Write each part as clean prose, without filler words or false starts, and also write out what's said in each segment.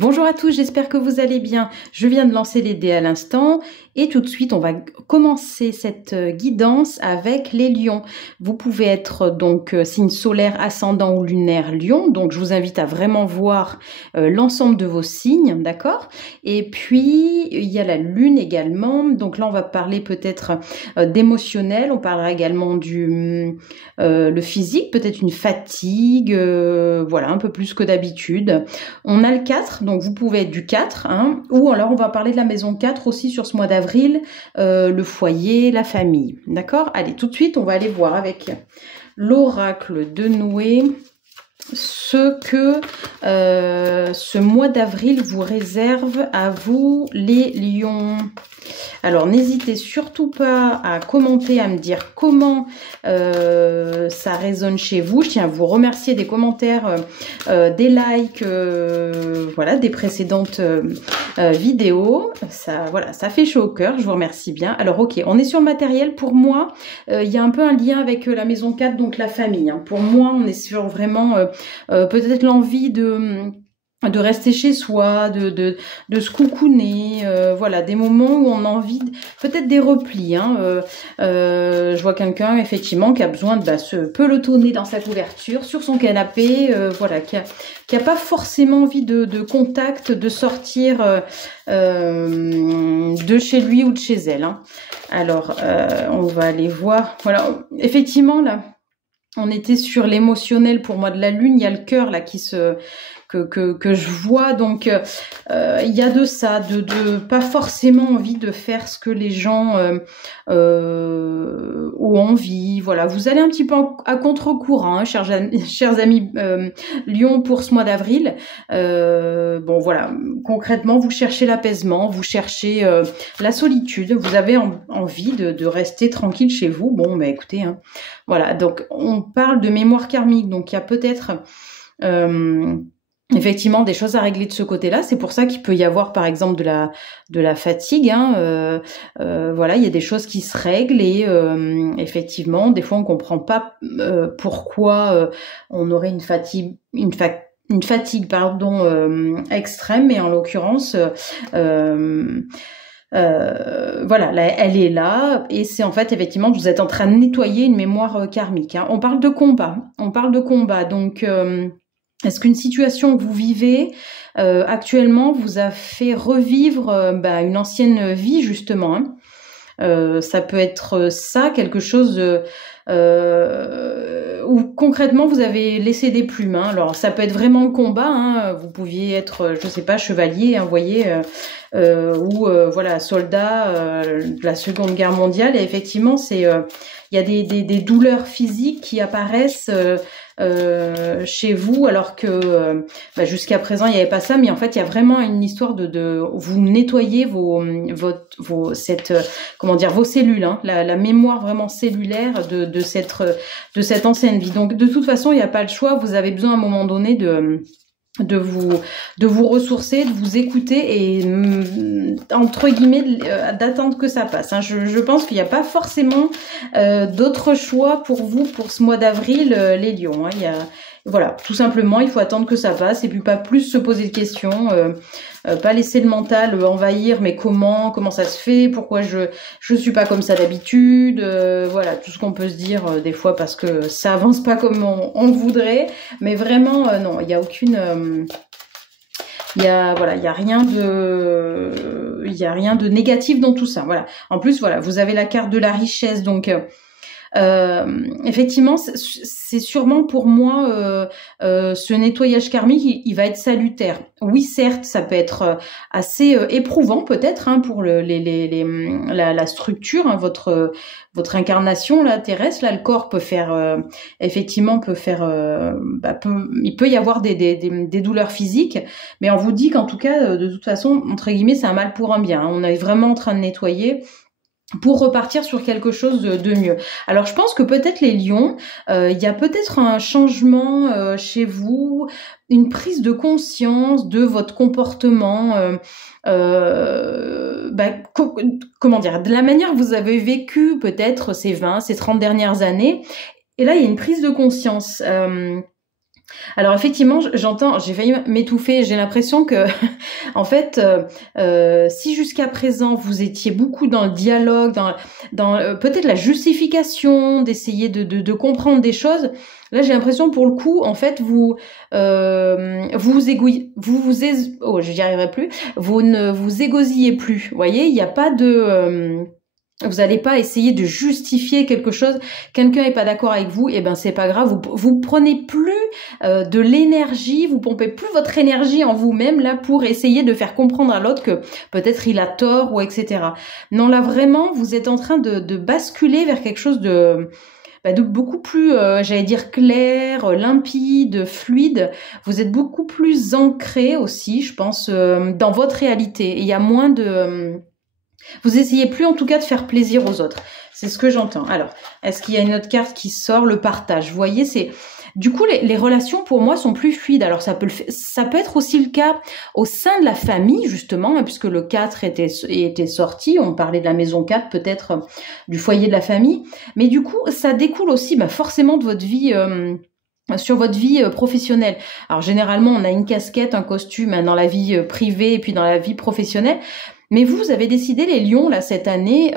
Bonjour à tous, j'espère que vous allez bien. Je viens de lancer les dés à l'instant et tout de suite on va commencer cette guidance avec les lions. Vous pouvez être donc signe solaire, ascendant ou lunaire lion, donc je vous invite à vraiment voir l'ensemble de vos signes, d'accord? Et puis il y a la lune également, donc là on va parler peut-être d'émotionnel, on parlera également du le physique, peut-être une fatigue, voilà, un peu plus que d'habitude. On a le 4, donc vous pouvez être du 4, hein, ou alors on va parler de la maison 4 aussi sur ce mois d'avril, le foyer, la famille, d'accord? Allez, tout de suite, on va aller voir avec l'oracle de Noé ce que ce mois d'avril vous réserve à vous, les lions. Alors, n'hésitez surtout pas à commenter, à me dire comment ça résonne chez vous. Je tiens à vous remercier des commentaires, des likes, voilà, des précédentes vidéos. Ça, voilà, ça fait chaud au cœur. Je vous remercie bien. Alors, ok, on est sur le matériel. Pour moi, il y a un peu un lien avec la maison 4, donc la famille. Hein. Pour moi, on est sur vraiment peut-être l'envie de rester chez soi, de se coucouner, voilà, des moments où on a envie, peut-être des replis. Hein, je vois quelqu'un effectivement qui a besoin de se pelotonner dans sa couverture, sur son canapé, voilà, qui a pas forcément envie de contact, de sortir de chez lui ou de chez elle. Hein. Alors, on va aller voir. Voilà, effectivement là. On était sur l'émotionnel pour moi de la lune, il y a le cœur là qui que je vois, donc il y a de ça, de pas forcément envie de faire ce que les gens ont envie. Voilà, vous allez un petit peu à contre-courant, hein, chers amis Lion, pour ce mois d'avril. Bon voilà, concrètement, vous cherchez l'apaisement, vous cherchez la solitude, vous avez envie de rester tranquille chez vous. Bon, bah écoutez, hein, voilà, donc on parle de mémoire karmique, donc il y a peut-être effectivement des choses à régler de ce côté-là. C'est pour ça qu'il peut y avoir par exemple de la fatigue. Hein, voilà, il y a des choses qui se règlent et effectivement, des fois on comprend pas pourquoi on aurait une fatigue extrême, mais en l'occurrence voilà, là, elle est là et c'est en fait effectivement vous êtes en train de nettoyer une mémoire karmique. Hein. On parle de combat, donc est-ce qu'une situation que vous vivez actuellement vous a fait revivre une ancienne vie justement, hein. Ça peut être ça, quelque chose où concrètement vous avez laissé des plumes. Hein. Alors ça peut être vraiment le combat. Hein. Vous pouviez être, je sais pas, chevalier, hein, vous voyez, ou voilà, soldat de la Seconde Guerre mondiale. Et effectivement, c'est il y a des douleurs physiques qui apparaissent chez vous, alors que jusqu'à présent il n'y avait pas ça, mais en fait il y a vraiment une histoire de vous nettoyer vos cellules, hein, la mémoire vraiment cellulaire de cette ancienne vie. Donc de toute façon il n'y a pas le choix, vous avez besoin à un moment donné de vous ressourcer, de vous écouter et entre guillemets d'attendre que ça passe. Hein. Je pense qu'il n'y a pas forcément d'autre choix pour vous pour ce mois d'avril, les lions. Hein. Voilà, tout simplement, il faut attendre que ça passe et puis pas plus se poser de questions, pas laisser le mental envahir. Mais comment ça se fait? Pourquoi je suis pas comme ça d'habitude? Voilà, tout ce qu'on peut se dire des fois parce que ça avance pas comme on voudrait. Mais vraiment, non, il y a aucune il y a rien de négatif dans tout ça. Voilà. En plus, voilà, vous avez la carte de la richesse, donc effectivement, c'est sûrement pour moi ce nettoyage karmique, il va être salutaire. Oui, certes, ça peut être assez éprouvant peut-être, hein, pour la structure, hein, votre incarnation là terrestre. Là, le corps peut faire effectivement il peut y avoir des douleurs physiques, mais on vous dit qu'en tout cas, de toute façon, entre guillemets, c'est un mal pour un bien. Hein. On est vraiment en train de nettoyer pour repartir sur quelque chose de mieux. Alors je pense que peut-être les lions, il y a peut-être un changement chez vous, une prise de conscience de votre comportement, comment dire, de la manière que vous avez vécu peut-être ces 20, ces 30 dernières années. Et là il y a une prise de conscience. Alors effectivement, j'entends, j'ai failli m'étouffer. J'ai l'impression que, en fait, si jusqu'à présent vous étiez beaucoup dans le dialogue, dans peut-être la justification, d'essayer de comprendre des choses, là j'ai l'impression pour le coup, en fait, oh, je n'y arriverai plus. Vous ne vous égosillez plus. Vous voyez, il n'y a pas de vous n'allez pas essayer de justifier quelque chose. Quelqu'un est pas d'accord avec vous, et ben c'est pas grave. Vous prenez plus de l'énergie, vous pompez plus votre énergie en vous-même là pour essayer de faire comprendre à l'autre que peut-être il a tort ou etc. Non, là vraiment, vous êtes en train de basculer vers quelque chose de beaucoup plus, j'allais dire clair, limpide, fluide. Vous êtes beaucoup plus ancré aussi, je pense, dans votre réalité. Et il y a moins de vous essayez plus en tout cas de faire plaisir aux autres. C'est ce que j'entends. Alors, est-ce qu'il y a une autre carte qui sort? Le partage. Vous voyez, c'est du coup les relations pour moi sont plus fluides. Alors ça peut être aussi le cas au sein de la famille justement, hein, puisque le 4 était sorti. On parlait de la maison 4, peut-être du foyer de la famille. Mais du coup, ça découle aussi forcément de votre vie. Sur votre vie professionnelle. Alors généralement, on a une casquette, un costume dans la vie privée et puis dans la vie professionnelle. Mais vous avez décidé, les lions, là, cette année,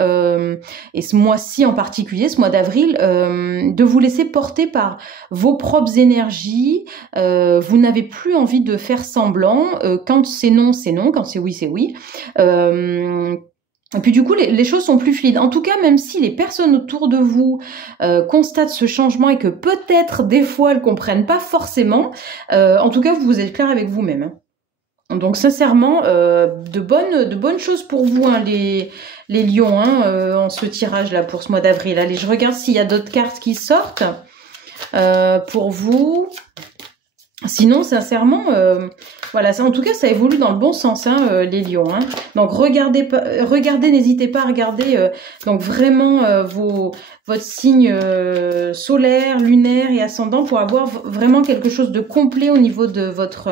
et ce mois-ci en particulier, ce mois d'avril, de vous laisser porter par vos propres énergies. Vous n'avez plus envie de faire semblant. Quand c'est non, c'est non. Quand c'est oui, c'est oui. Et puis du coup, les choses sont plus fluides. En tout cas, même si les personnes autour de vous constatent ce changement et que peut-être des fois elles comprennent pas forcément, en tout cas, vous êtes clair avec vous-même. Hein. Donc sincèrement, de bonnes choses pour vous, hein, les lions, hein, en ce tirage là pour ce mois d'avril. Allez, je regarde s'il y a d'autres cartes qui sortent pour vous. Sinon, sincèrement, voilà, ça, en tout cas, ça évolue dans le bon sens, hein, les lions. Hein. Donc regardez, n'hésitez pas à regarder donc vraiment votre signe solaire, lunaire et ascendant pour avoir vraiment quelque chose de complet au niveau de votre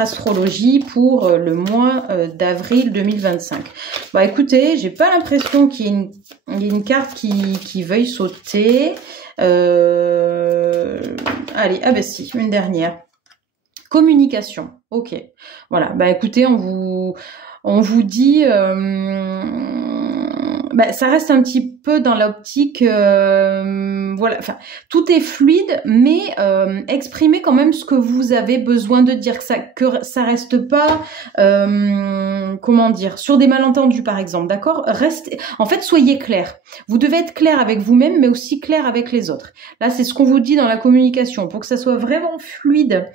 astrologie pour le mois d'avril 2025. Bah écoutez, j'ai pas l'impression qu'il y ait une carte qui veuille sauter. Allez, ah bah si, une dernière. Communication. Ok. Voilà. Bah écoutez, on vous dit ça reste un petit peu dans l'optique, voilà, enfin, tout est fluide, mais exprimez quand même ce que vous avez besoin de dire, que ça reste pas, comment dire, sur des malentendus par exemple, d'accord? En fait, soyez clair. Vous devez être clair avec vous-même, mais aussi clair avec les autres. Là, c'est ce qu'on vous dit dans la communication, pour que ça soit vraiment fluide,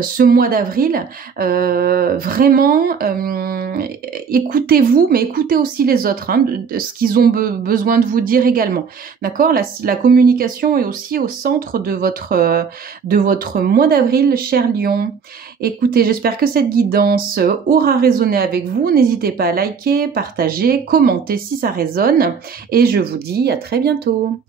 ce mois d'avril, vraiment écoutez-vous, mais écoutez aussi les autres, hein, de ce qu'ils ont besoin de vous dire également. D'accord? La communication est aussi au centre de votre mois d'avril, cher Lion. Écoutez, j'espère que cette guidance aura résonné avec vous. N'hésitez pas à liker, partager, commenter si ça résonne. Et je vous dis à très bientôt.